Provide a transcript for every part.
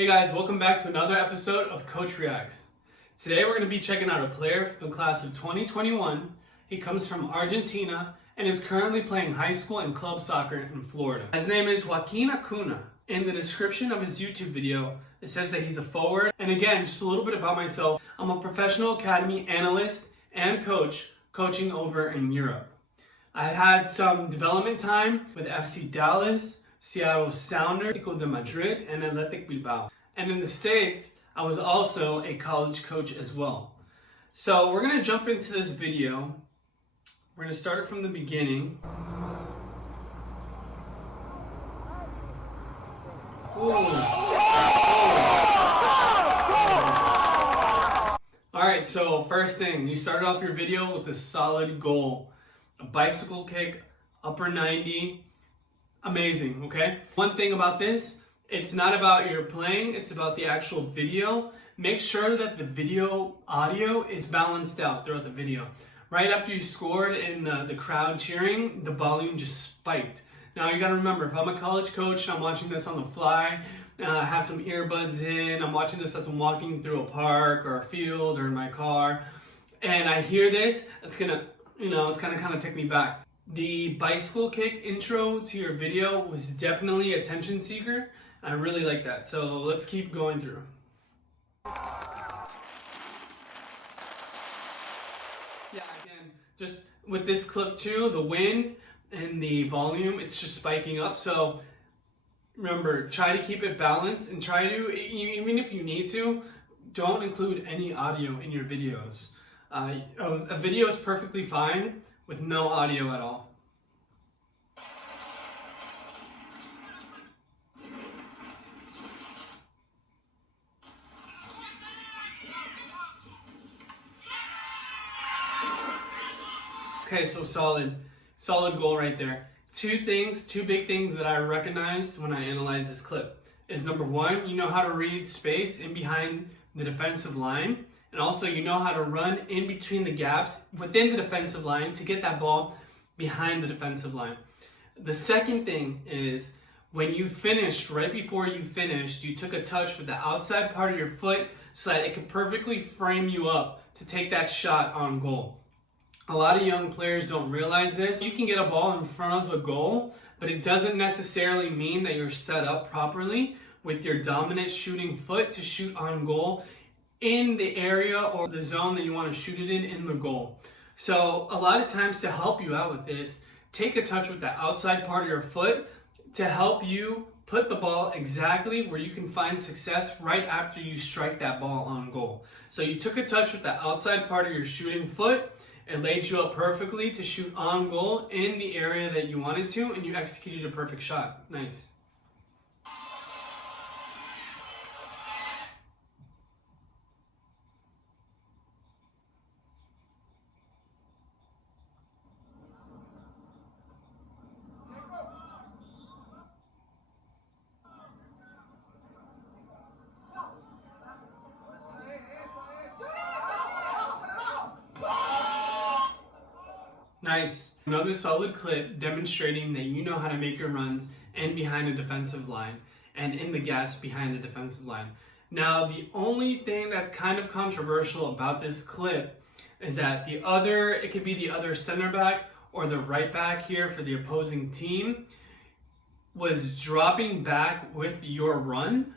Hey guys, welcome back to another episode of Coach Reacts. Today we're going to be checking out a player from the class of 2021. He comes from Argentina and is currently playing high school and club soccer in Florida. His name is Joaquin Acuna. In the description of his YouTube video, it says that he's a forward. And again, just a little bit about myself. I'm a professional academy analyst and coach, coaching over in Europe. I had some development time with FC Dallas, Seattle Sounders, Atletico de Madrid, and Athletic Bilbao. And in the States, I was also a college coach as well. So we're going to jump into this video. We're going to start it from the beginning. Alright, so first thing, you started off your video with a solid goal. A bicycle kick, upper 90. Amazing, okay? One thing about this, it's not about your playing, it's about the actual video. Make sure that the video audio is balanced out throughout the video. Right after you scored and the crowd cheering, the volume just spiked. Now you gotta remember, if I'm a college coach and I'm watching this on the fly, I have some earbuds in, I'm watching this as I'm walking through a park or a field or in my car, and I hear this, it's gonna, it's gonna kind of take me back. The bicycle kick intro to your video was definitely attention seeker. I really like that. So let's keep going through. Yeah, again, just with this clip too, the wind and the volume, it's just spiking up. So remember, try to keep it balanced and try to, even if you need to, don't include any audio in your videos. A video is perfectly fine with no audio at all. Okay, so solid goal right there. Two big things that I recognized when I analyzed this clip is number one, you know how to read space in behind the defensive line. And also you know how to run in between the gaps within the defensive line to get that ball behind the defensive line. The second thing is when you finished, right before you finished, you took a touch with the outside part of your foot so that it could perfectly frame you up to take that shot on goal. A lot of young players don't realize this. You can get a ball in front of the goal, but it doesn't necessarily mean that you're set up properly with your dominant shooting foot to shoot on goal in the area or the zone that you want to shoot it in the goal. So a lot of times to help you out with this, take a touch with the outside part of your foot to help you put the ball exactly where you can find success right after you strike that ball on goal. So you took a touch with the outside part of your shooting foot, it laid you up perfectly to shoot on goal in the area that you wanted to, and you executed a perfect shot. Nice. Nice. Another solid clip demonstrating that you know how to make your runs and behind a defensive line and in the gaps behind the defensive line. Now, the only thing that's kind of controversial about this clip is that it could be the other center back or the right back here for the opposing team was dropping back with your run,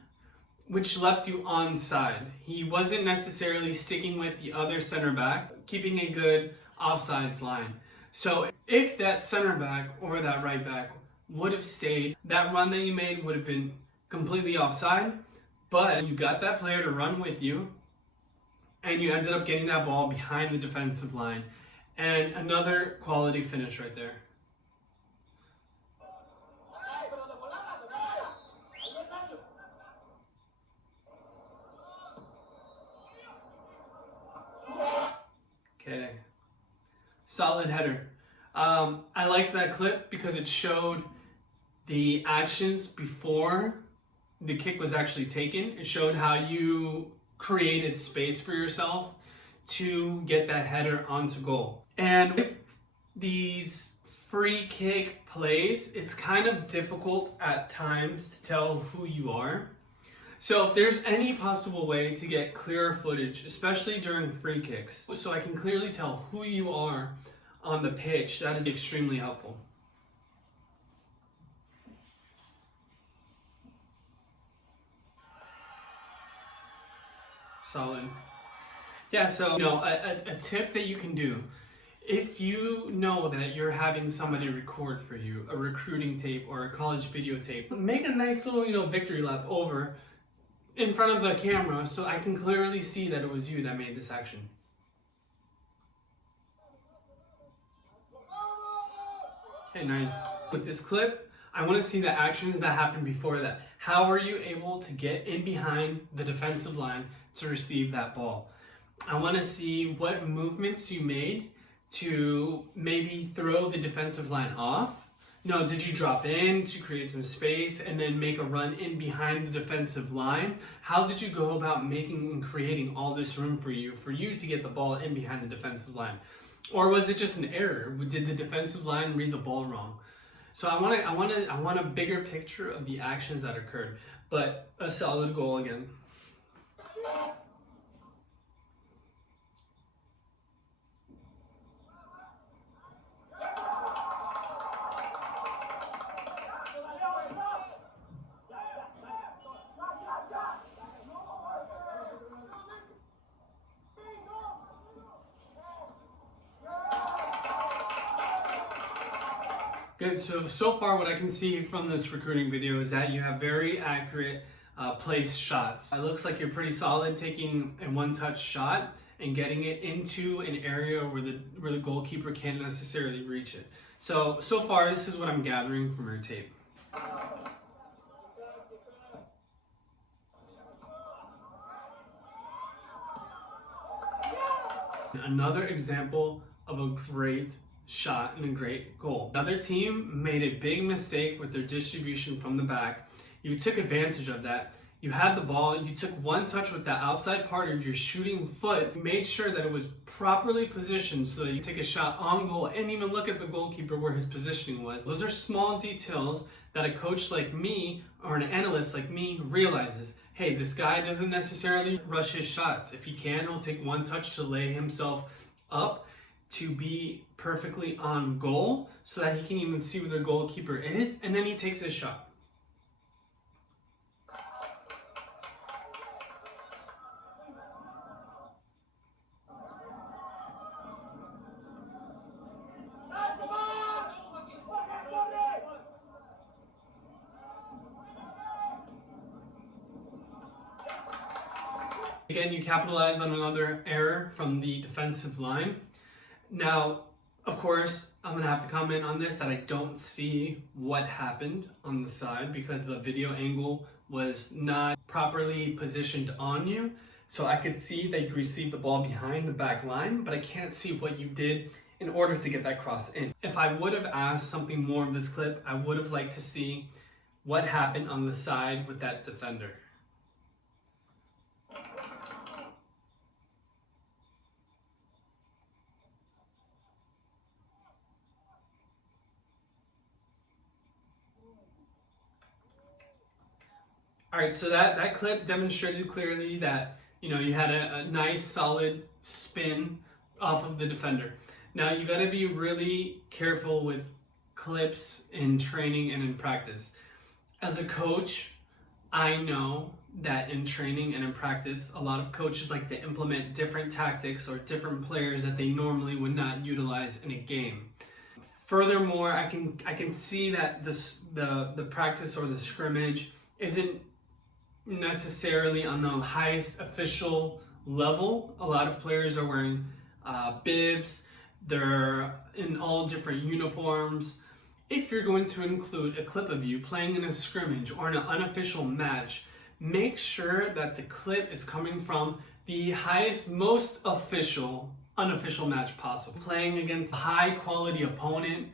which left you onside. He wasn't necessarily sticking with the other center back, keeping a good offsides line. So if that center back or that right back would have stayed, that run that you made would have been completely offside, but you got that player to run with you and you ended up getting that ball behind the defensive line. And another quality finish right there. Okay. Solid header. I liked that clip because it showed the actions before the kick was actually taken. It showed how you created space for yourself to get that header onto goal. And with these free kick plays, it's kind of difficult at times to tell who you are. So if there's any possible way to get clearer footage, especially during free kicks, so I can clearly tell who you are on the pitch, that is extremely helpful. Solid. Yeah, so a tip that you can do, if you know that you're having somebody record for you a recruiting tape or a college videotape, make a nice little victory lap over in front of the camera so I can clearly see that it was you that made this action. Okay, nice. With this clip, I want to see the actions that happened before that. How are you able to get in behind the defensive line to receive that ball? I want to see what movements you made to maybe throw the defensive line off. No, did you drop in to create some space and then make a run in behind the defensive line? How did you go about making and creating all this room for you to get the ball in behind the defensive line? Or was it just an error? Did the defensive line read the ball wrong? So I want a bigger picture of the actions that occurred, but a solid goal again. Good, so far what I can see from this recruiting video is that you have very accurate place shots. It looks like you're pretty solid taking a one-touch shot and getting it into an area where the goalkeeper can't necessarily reach it. So far this is what I'm gathering from your tape. Another example of a great shot and a great goal. Another team made a big mistake with their distribution from the back. You took advantage of that. You had the ball, you took one touch with the outside part of your shooting foot, made sure that it was properly positioned so that you take a shot on goal and even look at the goalkeeper where his positioning was. Those are small details that a coach like me or an analyst like me realizes. Hey, this guy doesn't necessarily rush his shots. If he can, he'll take one touch to lay himself up to be perfectly on goal so that he can even see where the goalkeeper is, and then he takes his shot. Again, you capitalize on another error from the defensive line. Now, of course, I'm going to have to comment on this that I don't see what happened on the side because the video angle was not properly positioned on you. So I could see that you received the ball behind the back line, but I can't see what you did in order to get that cross in. If I would have asked something more of this clip, I would have liked to see what happened on the side with that defender. All right, so that clip demonstrated clearly that you had a nice solid spin off of the defender. Now you got to be really careful with clips in training and in practice. As a coach, I know that in training and in practice, a lot of coaches like to implement different tactics or different players that they normally would not utilize in a game. Furthermore, I can see that the practice or the scrimmage isn't necessarily on the highest official level. A lot of players are wearing bibs, they're in all different uniforms. If you're going to include a clip of you playing in a scrimmage or in an unofficial match, make sure that the clip is coming from the highest, most unofficial match possible. Playing against a high quality opponent,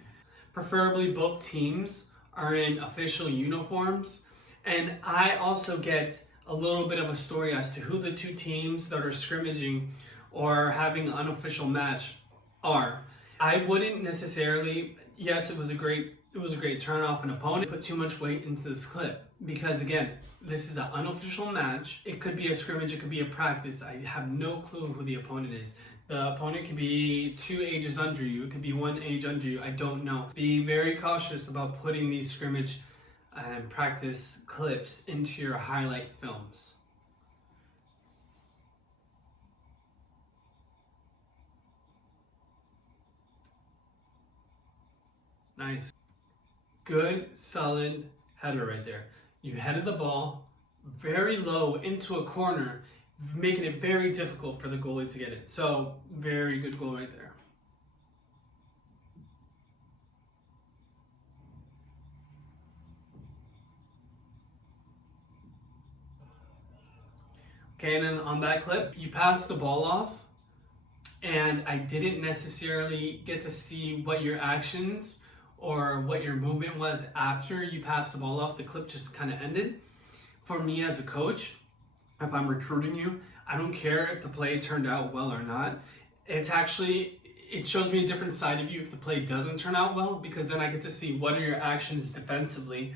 preferably both teams are in official uniforms. And I also get a little bit of a story as to who the two teams that are scrimmaging or having an unofficial match are. I wouldn't necessarily, yes, it was a great it was a great turn off an opponent. Put too much weight into this clip because, again, this is an unofficial match. It could be a scrimmage, it could be a practice. I have no clue who the opponent is. The opponent could be 2 ages under you. It could be 1 age under you. I don't know. Be very cautious about putting these scrimmage and practice clips into your highlight films. Nice. Good, solid header right there. You headed the ball very low into a corner, making it very difficult for the goalie to get it. So, very good goal right there. Okay, and then on that clip, you passed the ball off, and I didn't necessarily get to see what your actions or what your movement was after you passed the ball off. The clip just kind of ended. For me as a coach, if I'm recruiting you, I don't care if the play turned out well or not. It shows me a different side of you if the play doesn't turn out well, because then I get to see what are your actions defensively.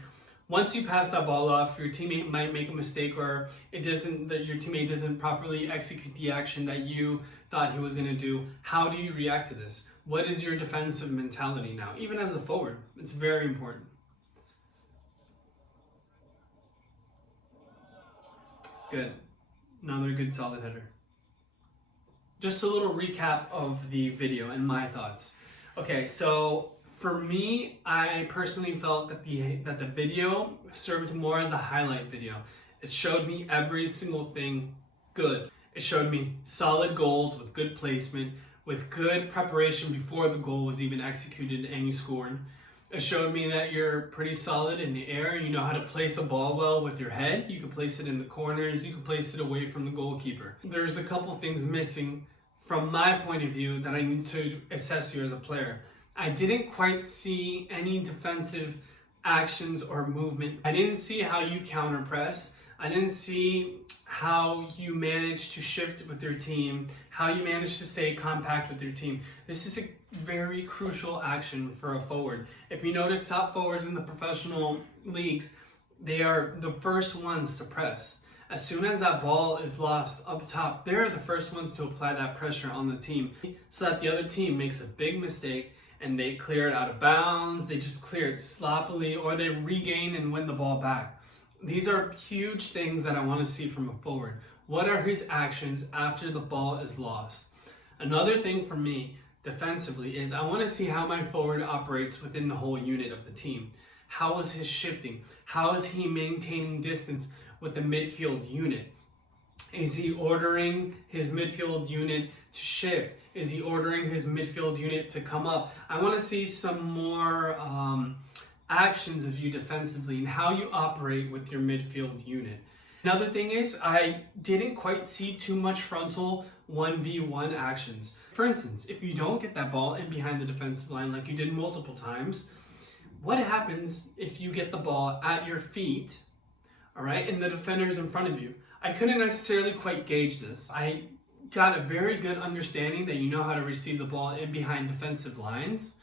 Once you pass that ball off, your teammate might make a mistake, or your teammate doesn't properly execute the action that you thought he was going to do. How do you react to this? What is your defensive mentality now? Even as a forward, it's very important. Good. Another good solid header. Just a little recap of the video and my thoughts. Okay, so for me, I personally felt that the video served more as a highlight video. It showed me every single thing good. It showed me solid goals with good placement, with good preparation before the goal was even executed and you scored. It showed me that you're pretty solid in the air. You know how to place a ball well with your head. You can place it in the corners. You can place it away from the goalkeeper. There's a couple things missing from my point of view that I need to assess you as a player. I didn't quite see any defensive actions or movement. I didn't see how you counter press. I didn't see how you managed to shift with your team, how you managed to stay compact with your team. This is a very crucial action for a forward. If you notice, top forwards in the professional leagues, they are the first ones to press. As soon as that ball is lost up top, they're the first ones to apply that pressure on the team so that the other team makes a big mistake and they clear it out of bounds, they just clear it sloppily, or they regain and win the ball back. These are huge things that I want to see from a forward. What are his actions after the ball is lost? Another thing for me defensively is I want to see how my forward operates within the whole unit of the team. How is his shifting? How is he maintaining distance with the midfield unit? Is he ordering his midfield unit to shift? Is he ordering his midfield unit to come up? I want to see some more actions of you defensively and how you operate with your midfield unit. Another thing is I didn't quite see too much frontal 1v1 actions. For instance, if you don't get that ball in behind the defensive line like you did multiple times, what happens if you get the ball at your feet, all right, and the defender's in front of you? I couldn't necessarily quite gauge this. I got a very good understanding that you know how to receive the ball in behind defensive lines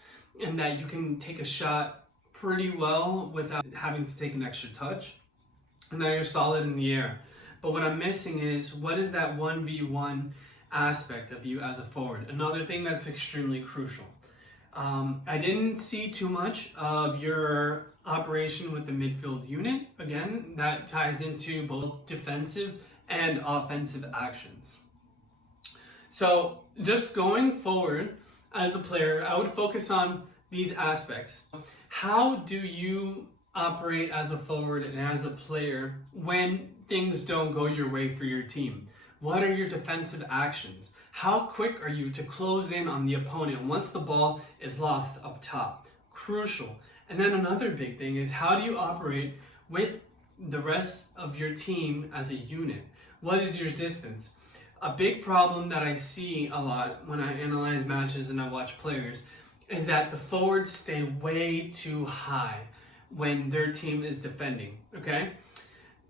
and that you can take a shot pretty well without having to take an extra touch, and that you're solid in the air. But what I'm missing is, what is that 1v1 aspect of you as a forward? Another thing that's extremely crucial. I didn't see too much of your operation with the midfield unit. Again, that ties into both defensive and offensive actions. So just going forward as a player, I would focus on these aspects. How do you operate as a forward and as a player when things don't go your way for your team? What are your defensive actions? How quick are you to close in on the opponent once the ball is lost up top? Crucial. And then another big thing is, how do you operate with the rest of your team as a unit? What is your distance? A big problem that I see a lot when I analyze matches and I watch players is that the forwards stay way too high when their team is defending, okay?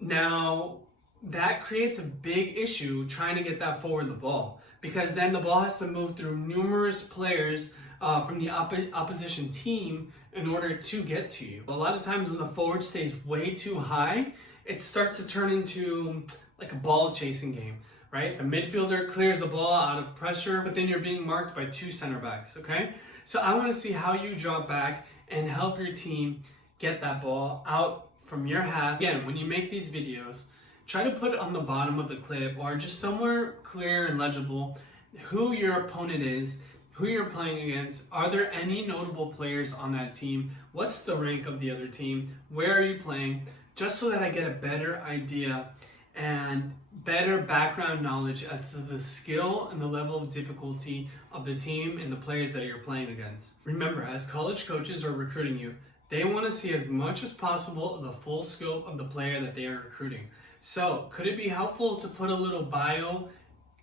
Now, that creates a big issue trying to get that forward the ball, because then the ball has to move through numerous players from the opposition team in order to get to you. A lot of times when the forward stays way too high, it starts to turn into like a ball chasing game, right? The midfielder clears the ball out of pressure, but then you're being marked by two center backs, okay? So I want to see how you drop back and help your team get that ball out from your half. Again, when you make these videos, try to put on the bottom of the clip or just somewhere clear and legible who your opponent is, who you're playing against. Are there any notable players on that team? What's the rank of the other team? Where are you playing? Just so that I get a better idea and better background knowledge as to the skill and the level of difficulty of the team and the players that you're playing against. Remember, as college coaches are recruiting you, they want to see as much as possible of the full scope of the player that they are recruiting. So, could it be helpful to put a little bio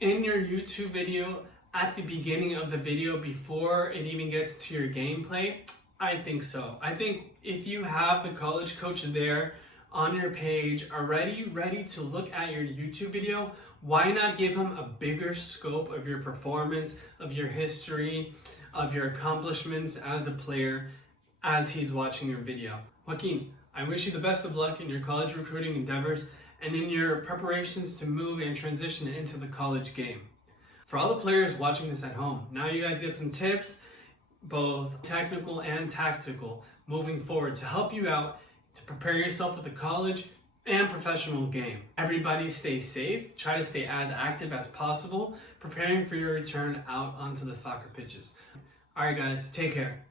in your YouTube video at the beginning of the video before it even gets to your gameplay? I think so. I think if you have the college coach there on your page already ready to look at your YouTube video, why not give him a bigger scope of your performance, of your history, of your accomplishments as a player as he's watching your video? Joaquin, I wish you the best of luck in your college recruiting endeavors and in your preparations to move and transition into the college game. For all the players watching this at home, now you guys get some tips, both technical and tactical, moving forward to help you out to prepare yourself for the college and professional game. Everybody stay safe, try to stay as active as possible, preparing for your return out onto the soccer pitches. All right guys, take care.